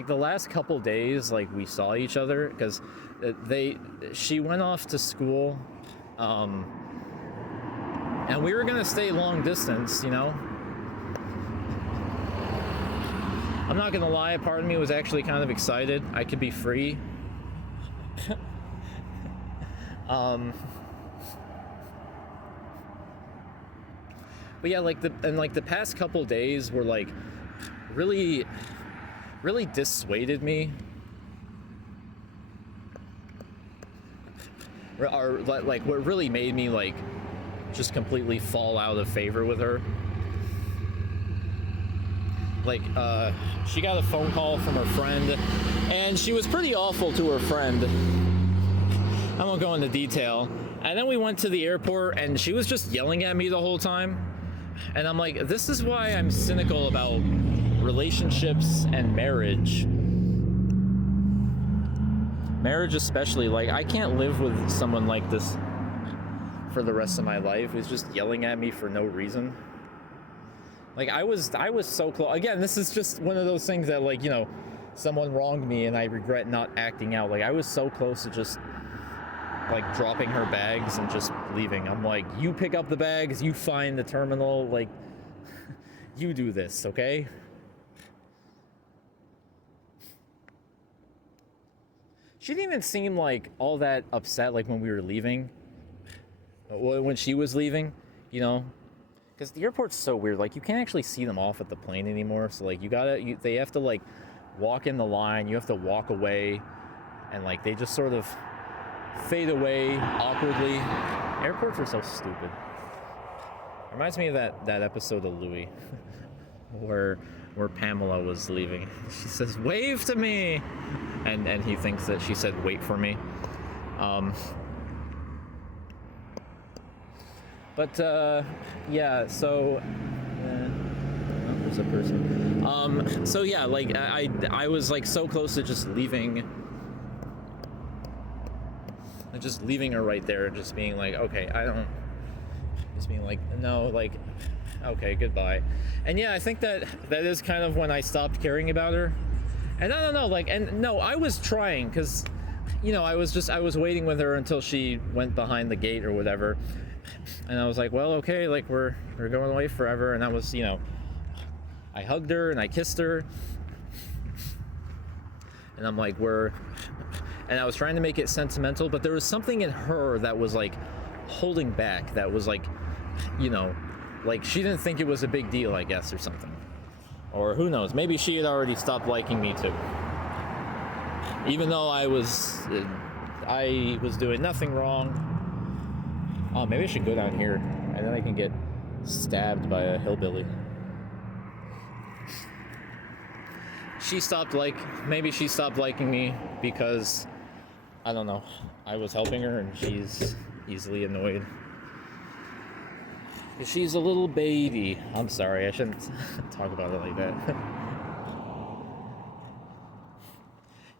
the last couple days, like we saw each other because she went off to school, and we were gonna stay long distance, I'm not gonna lie, part of me was actually kind of excited. I could be free. But yeah, the past couple days were like really dissuaded me, or like what really made me like just completely fall out of favor with her. Like she got a phone call from her friend, and she was pretty awful to her friend. I won't go into detail. And then we went to the airport, and she was just yelling at me the whole time. And I'm like, this is why I'm cynical about relationships and marriage. Marriage especially. Like, I can't live with someone like this for the rest of my life who's just yelling at me for no reason. Like, I was so close. Again, this is just one of those things that, like, someone wronged me and I regret not acting out. Like, I was so close to just like dropping her bags and just leaving. I'm like, you pick up the bags, you find the terminal, like you do this, okay? She didn't even seem like all that upset like when we were leaving. When she was leaving, because the airport's so weird. Like, you can't actually see them off at the plane anymore. So like they have to like walk in the line, you have to walk away, and like they just sort of fade away awkwardly. Airports are so stupid. Reminds me of that episode of Louis where Pamela was leaving. She says, "Wave to me," and he thinks that she said, "Wait for me." Yeah. So there's a person. So yeah, like I was like so close to just leaving her right there, just being like, okay, just being like, no, like, okay, goodbye. And yeah, I think that is kind of when I stopped caring about her. And I don't know, like, and no, I was trying, because, you know, I was waiting with her until she went behind the gate or whatever. And I was like, well, okay, like, we're going away forever. And I was, you know, I hugged her and I kissed her. And I'm like, and I was trying to make it sentimental, but there was something in her that was like holding back, that was like, you know, like she didn't think it was a big deal, I guess, or something. Or who knows, maybe she had already stopped liking me too. Even though I was doing nothing wrong. Oh, maybe I should go down here, and then I can get stabbed by a hillbilly. Maybe she stopped liking me because, I don't know, I was helping her and she's easily annoyed. She's a little baby. I'm sorry, I shouldn't talk about it like that.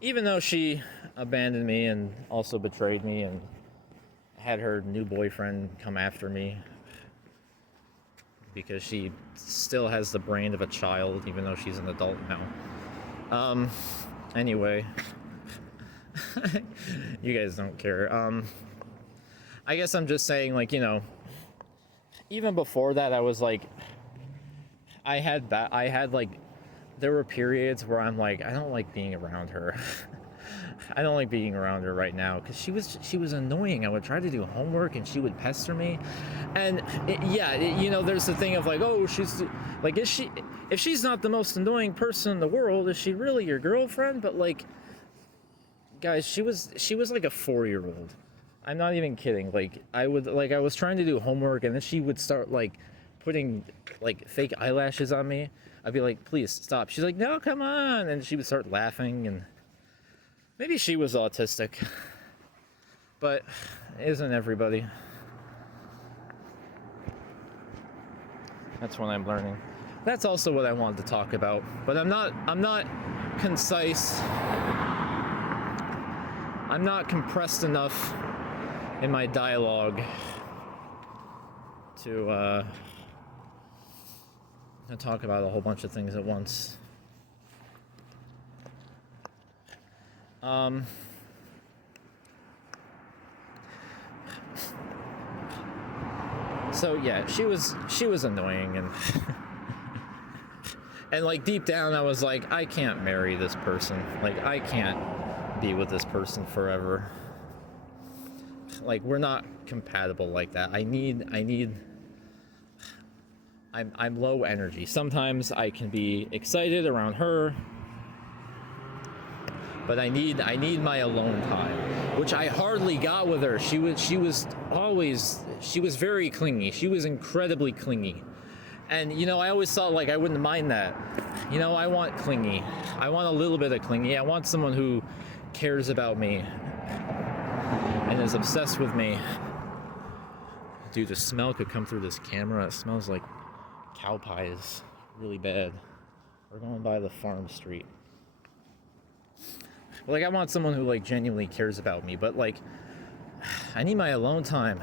Even though she abandoned me and also betrayed me and had her new boyfriend come after me because she still has the brain of a child, even though she's an adult now. Anyway. You guys don't care. I guess I'm just saying, like, you know, even before that, I was like, there were periods where I'm like, I don't like being around her. I don't like being around her right now because she was annoying. I would try to do homework and she would pester me, and you know, there's the thing of like, oh, she's like, if she's not the most annoying person in the world, is she really your girlfriend? But like, guys, she was like a 4-year-old. I'm not even kidding. Like, I was trying to do homework and then she would start like putting like fake eyelashes on me. I'd be like, please stop. She's like, no, come on. And she would start laughing, and maybe she was autistic. But isn't everybody? That's what I'm learning. That's also what I wanted to talk about, but I'm not concise. I'm not compressed enough in my dialogue to talk about a whole bunch of things at once. So yeah, she was annoying, and and like deep down I was like, I can't marry this person. Like, I can't be with this person forever. Like, we're not compatible like that. I'm low energy. Sometimes I can be excited around her, but I need my alone time, which I hardly got with her. She was very clingy. She was incredibly clingy. And, you know, I always thought, like, I wouldn't mind that. You know, I want clingy. I want a little bit of clingy. I want someone who cares about me and is obsessed with me. Dude, the smell could come through this camera. It smells like cow pies really bad. We're going by the farm street. Like, I want someone who, like, genuinely cares about me, but, like, I need my alone time.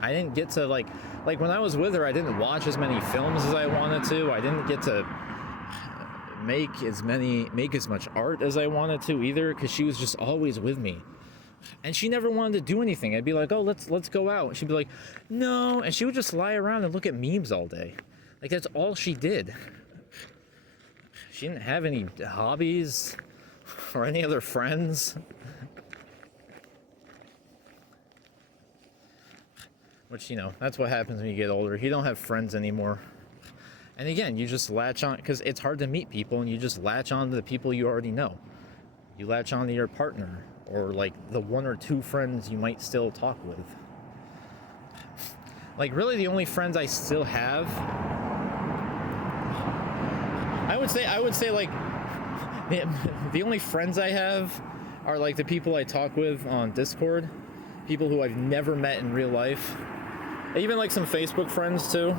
I didn't get to, like when I was with her, I didn't watch as many films as I wanted to. I didn't get to make as much art as I wanted to either, because she was just always with me. And she never wanted to do anything. I'd be like, oh, let's go out. And she'd be like, no. And she would just lie around and look at memes all day. Like, that's all she did. She didn't have any hobbies or any other friends. Which, you know, that's what happens when you get older. You don't have friends anymore. And again, you just latch on, because it's hard to meet people, and you just latch on to the people you already know. You latch on to your partner, or like the one or two friends you might still talk with. Like, really, the only friends I still have, I would say like, the only friends I have are like the people I talk with on Discord, people who I've never met in real life. Even like some Facebook friends too.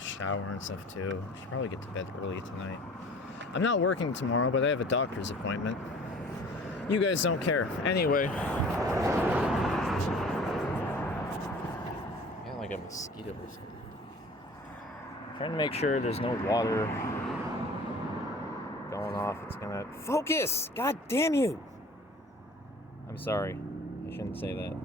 Shower and stuff too. I should probably get to bed early tonight. I'm not working tomorrow, but I have a doctor's appointment. You guys don't care. Anyway. I got like a mosquito or something. I'm trying to make sure there's no water going off. It's gonna... Focus! God damn you! I'm sorry. I shouldn't say that.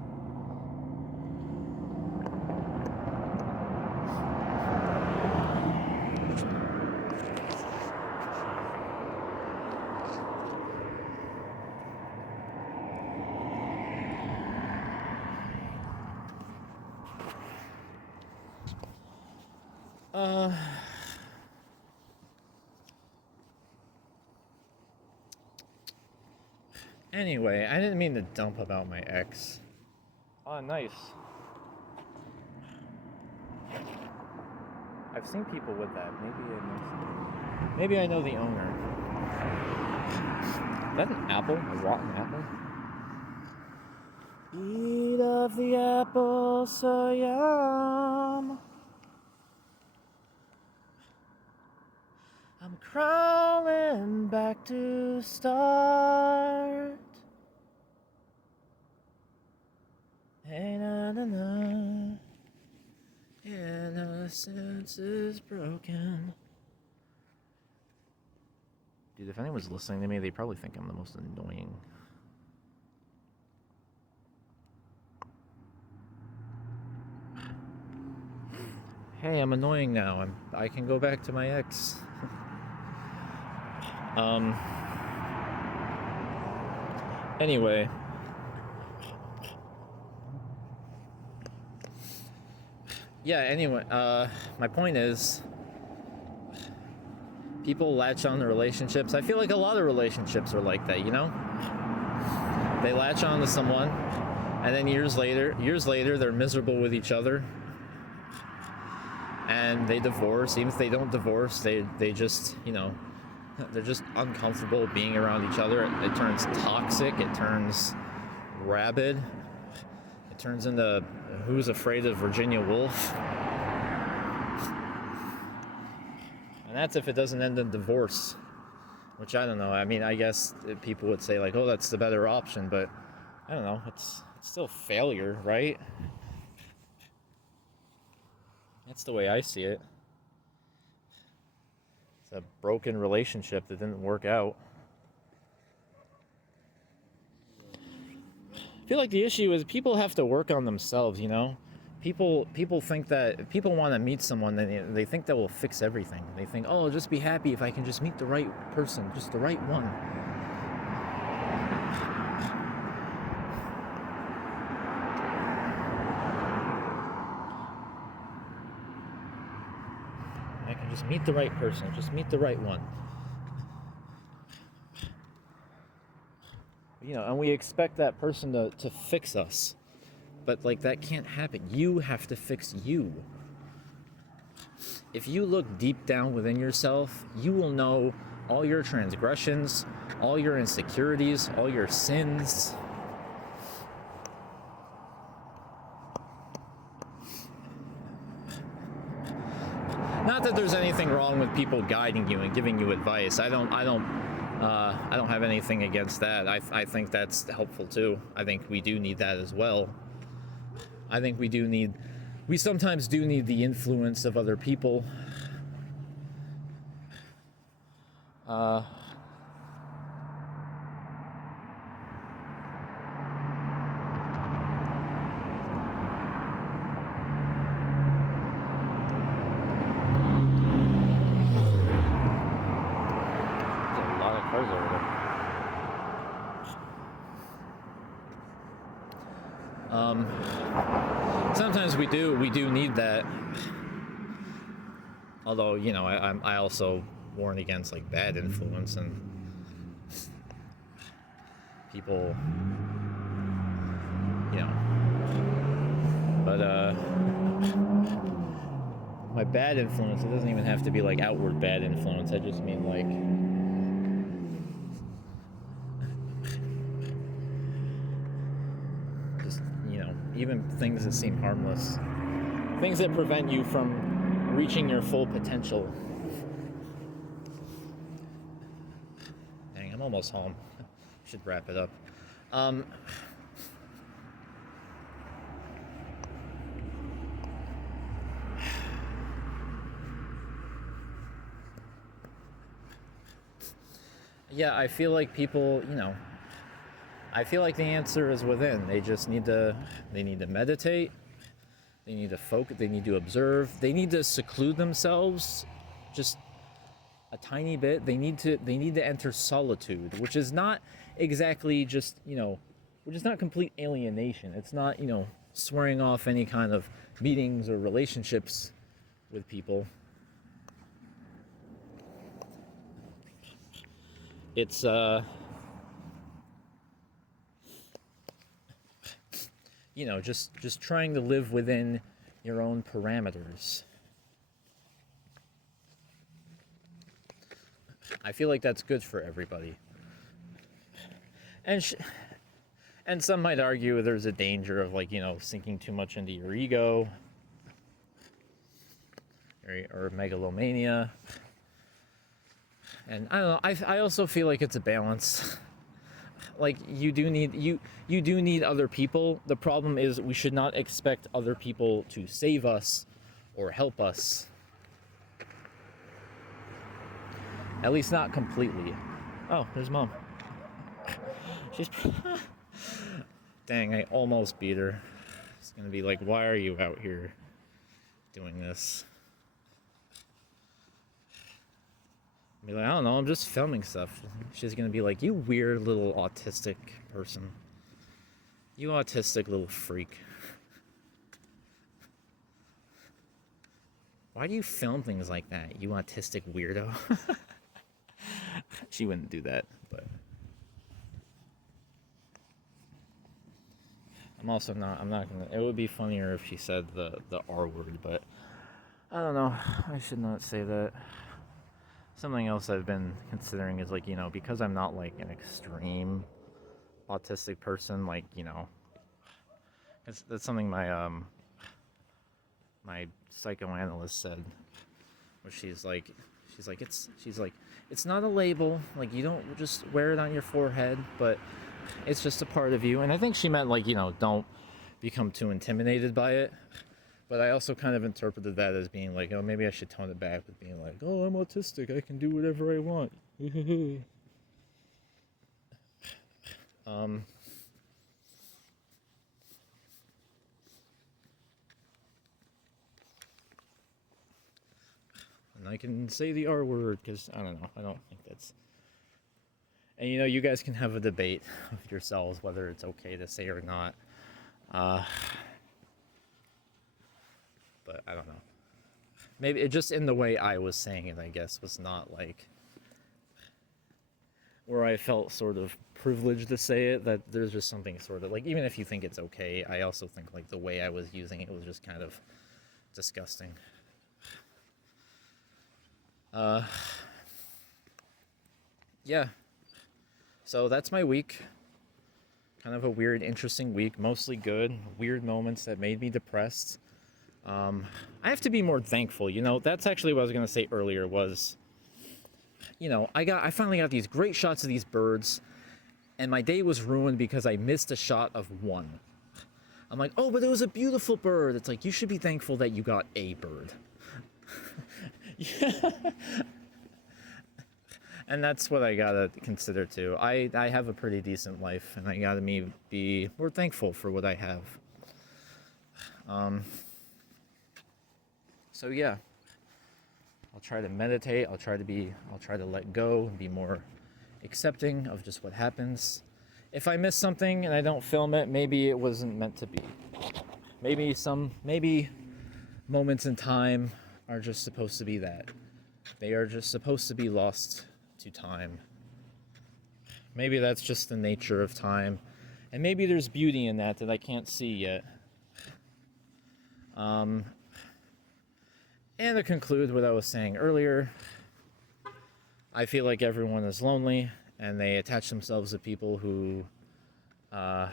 Anyway, I didn't mean to dump about my ex. Oh, nice. I've seen people with that. Maybe I know the owner. Is that an apple? A rotten apple? Eat of the apple so yum. I'm crawling back to start. Hey, na na na. Innocence is broken. Dude, if anyone's listening to me, they probably think I'm the most annoying. Hey, I'm annoying now. I can go back to my ex. Anyway. Yeah, anyway, my point is, people latch on to relationships. I feel like a lot of relationships are like that, you know? They latch on to someone, and then years later, they're miserable with each other. And they divorce. Even if they don't divorce, they just, you know, they're just uncomfortable being around each other. It turns toxic. It turns rabid. It turns into Who's Afraid of Virginia Woolf. And that's if it doesn't end in divorce. Which, I don't know. I mean, I guess people would say, like, oh, that's the better option. But, I don't know. It's still failure, right? That's the way I see it. It's a broken relationship that didn't work out. I feel like the issue is people have to work on themselves, you know? People think that, people want to meet someone, and they think that will fix everything. They think, oh, I'll just be happy if I can just meet the right person, just the right one. I can just meet the right person, just meet the right one. You know, and we expect that person to fix us. But, like, that can't happen. You have to fix you. If you look deep down within yourself, you will know all your transgressions, all your insecurities, all your sins. Not that there's anything wrong with people guiding you and giving you advice. I don't have anything against that. I think that's helpful too. I think we do need that as well. I think we sometimes do need the influence of other people. Sometimes we do need that. Although, you know, I also warn against like bad influence and people, you know. But my bad influence, it doesn't even have to be like outward bad influence. I just mean like just, you know, even things that seem harmless. Things that prevent you from reaching your full potential. Dang, I'm almost home. Should wrap it up. Yeah, I feel like people, you know, I feel like the answer is within. They just need to, they need to meditate. They need to focus. They need to observe. They need to seclude themselves, just a tiny bit. They need to enter solitude, which is not exactly just, you know, which is not complete alienation. It's not, you know, swearing off any kind of meetings or relationships with people. It's you know, just trying to live within your own parameters. I feel like that's good for everybody. And some might argue there's a danger of, like, you know, sinking too much into your ego or megalomania. And I don't know, I also feel like it's a balance. Like, you do need other people. The problem is we should not expect other people to save us or help us. At least not completely. Oh, there's Mom. She's dang, I almost beat her. It's gonna be like, why are you out here doing this? Be like, I don't know, I'm just filming stuff. She's gonna be like, you weird little autistic person. You autistic little freak. Why do you film things like that, you autistic weirdo? She wouldn't do that, but I'm not gonna, it would be funnier if she said the R word, but I don't know, I should not say that. Something else I've been considering is, like, you know, because I'm not like an extreme autistic person, like, you know, that's something my my psychoanalyst said, where she's like it's not a label, like, you don't just wear it on your forehead, but it's just a part of you. And I think she meant, like, you know, don't become too intimidated by it. But I also kind of interpreted that as being like, oh, maybe I should tone it back with being like, oh, I'm autistic, I can do whatever I want. And I can say the R word because, I don't know, I don't think that's... And, you know, you guys can have a debate with yourselves whether it's okay to say or not. But I don't know. Maybe it just, in the way I was saying it, I guess, was not like where I felt sort of privileged to say it, that there's just something sort of like, even if you think it's okay, I also think like the way I was using it was just kind of disgusting. Yeah. So that's my week. Kind of a weird, interesting week, mostly good. Weird moments that made me depressed. I have to be more thankful, you know. That's actually what I was gonna say earlier was, you know, I finally got these great shots of these birds, and my day was ruined because I missed a shot of one. I'm like, oh, but it was a beautiful bird. It's like, you should be thankful that you got a bird. Yeah. And that's what I gotta consider too. I have a pretty decent life, and I gotta be more thankful for what I have. So yeah, I'll try to meditate. I'll try to let go and be more accepting of just what happens. if I miss something and I don't film it, maybe it wasn't meant to be. Maybe moments in time are just supposed to be that. They are just supposed to be lost to time. Maybe that's just the nature of time. And maybe there's beauty in that I can't see yet. And to conclude what I was saying earlier, I feel like everyone is lonely and they attach themselves to people who, they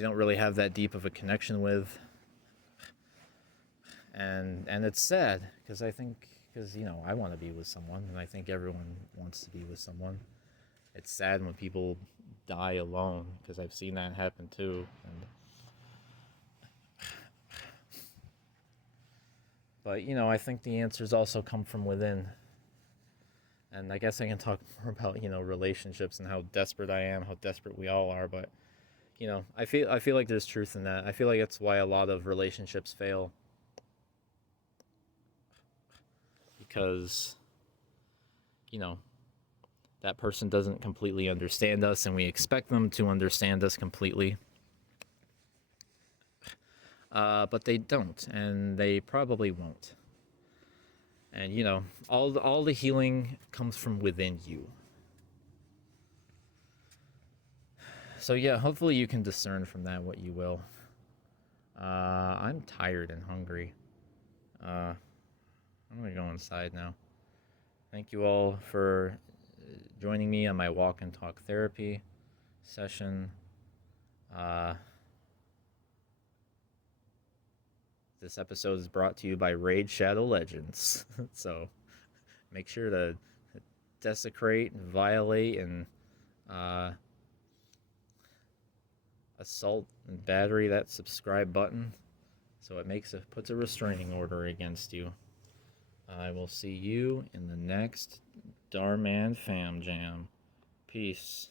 don't really have that deep of a connection with. And it's sad because I want to be with someone, and I think everyone wants to be with someone. It's sad when people die alone because I've seen that happen too. But I think the answers also come from within. And I guess I can talk more about relationships and how desperate I am, how desperate we all are. But I feel like there's truth in that. I feel like that's why a lot of relationships fail. Because that person doesn't completely understand us, and we expect them to understand us completely. But they don't, and they probably won't. And all the healing comes from within you. So yeah, hopefully you can discern from that what you will. I'm tired and hungry. I'm gonna go inside now. Thank you all for joining me on my walk and talk therapy session. This episode is brought to you by Raid Shadow Legends. So make sure to desecrate and violate and assault and battery that subscribe button so it puts a restraining order against you. I will see you in the next Darman Fam Jam. Peace.